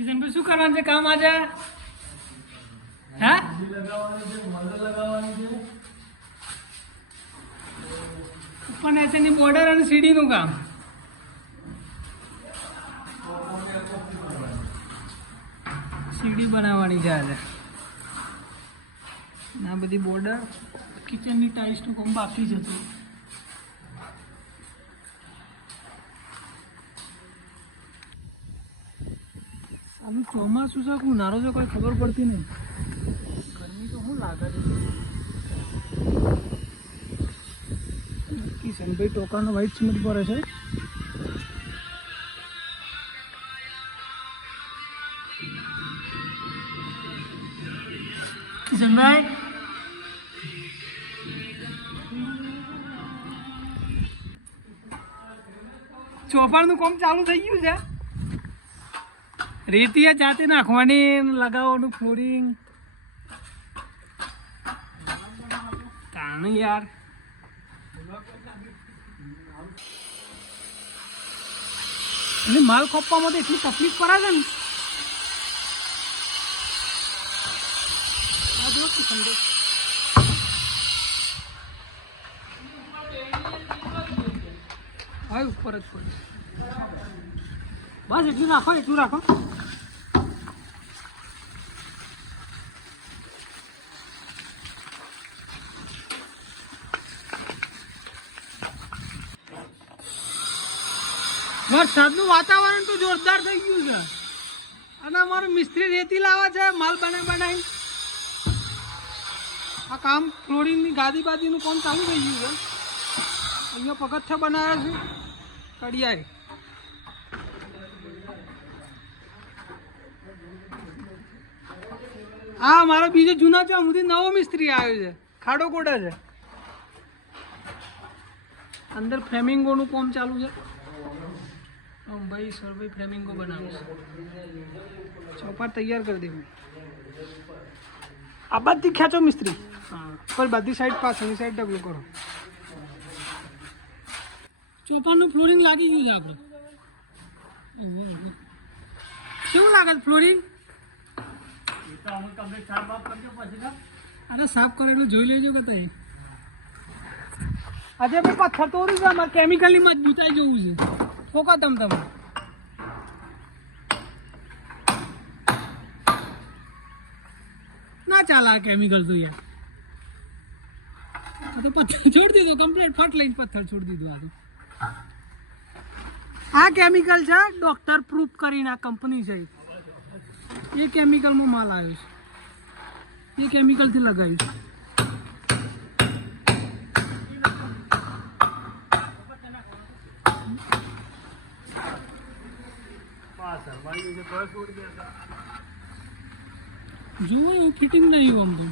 કિશનભાઈ શું કરવાનું છે કામ આજે? હા ઉપર એસેની બોર્ડર અને સીડીનું કામ. સીડી બનાવવાની છે આજે. આ બધી બોર્ડર કિચનની ટાઇલ્સનું કામ બાકી જ હતું. આનું ચોમાસું છે કે ઉનાળો છે કોઈ ખબર પડતી નહીં. ગરમી તો શું લાગે છે. કિશનભાઈ ટોકાનો વ્હાઈટ સિમેન્ટ પડે છે. કિશનભાઈ ચોપાળનું કામ ચાલુ થઈ ગયું છે. રેતી જાતે નાખવાની, લગાવવાનું ફ્લોરિંગ. તાણ યાર એટલે માલ ખોપવામાં તો એટલી તકલીફ પડે છે ને. હા ઉપર જ પડે. બસ એટલું રાખો, એટલું રાખો. વરસાદનું વાતાવરણ તો જોરદાર થઈ ગયું છે અને અમારો મિસ્ત્રી રેતી લાવે છે માલ બનાવી. આ કામ ફ્લોરિંગની ગાદી બાદીનું કામ ચાલુ થઈ ગયું છે. અહીંયા પગથિયા બનાવ્યા છે કડિયારી. હા મારો બીજો જૂના છે અમુથી નવો મિસ્ત્રી આવ્યો છે. ખાડો કોડા છે. અંદર ફ્લેમિંગોનું કામ ચાલુ છે. ભાઈ સરભાઈ ફ્લેમિંગો બનાવે છે. ચોપાટ તૈયાર કરી દેવું. આ બધી ખેંચો મિસ્ત્રી. હા પર બધી સાઈડ પાછળની સાઈડ ડબલું કરો. ચોપાટનું ફ્લોરિંગ લાગી ગયું છે આપણે. કેવું લાગે છે ફ્લોરિંગ? અરે સાફ કરેલું જોઈ લેજો કે તઈ. આજે ભાઈ પથ્થર તોડ્યું છે અમારે કેમિકલની મજબૂતાઈ જોવું છે. ફોકા તમે ના ચાલે આ કેમિકલ તો યાર. તો પથ્થર છોડી દીધો કમ્પ્લીટ. ફટ લઈને પથ્થર છોડી દીધું. આ કેમિકલ છે ડોક્ટર પ્રૂફ કરીને આ કંપની છે. એ કેમિકલમાં માલ આવ્યો છે. એ કેમિકલથી લગાવ્યું છે. જુઓ એવું ફિટિંગ નહીં આમ તો.